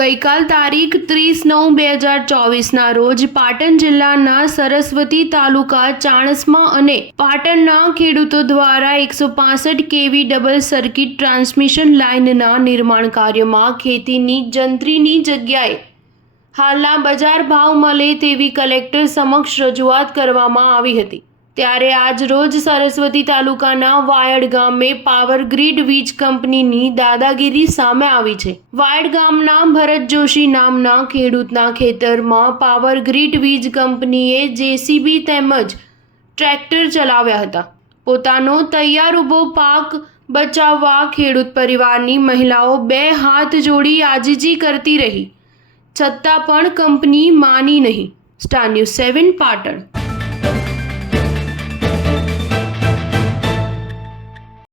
ગઈકાલ તારીખ 30/9/2024ના રોજ પાટણ જિલ્લાના સરસ્વતી તાલુકા ચાણસ્મા અને પાટણના ખેડૂતો દ્વારા 165 kV ડબલ સર્કિટ ટ્રાન્સમિશન લાઇનના નિર્માણ કાર્યમાં ખેતીની જંત્રીની જગ્યાએ હાલના બજાર ભાવ મળે તેવી કલેક્ટર સમક્ષ રજૂઆત કરવામાં આવી હતી। ત્યારે આજ રોજ સરસ્વતી તાલુકાના વાયડ ગામે પાવર ગ્રીડ વીજ કંપનીની દાદાગીરી સામે આવી છે। વાયડ ગામના ભરત જોશી નામના ખેડૂતના ખેતરમાં પાવર ગ્રીડ વીજ કંપનીએ જેસીબી તેમજ ટ્રેક્ટર ચલાવ્યા હતા। પોતાનો તૈયાર ઊભો પાક બચાવવા ખેડૂત પરિવારની મહિલાઓ બે હાથ જોડી આજીજી કરતી રહી, છતાં પણ કંપની માની નહીં। Star news 7 Patan.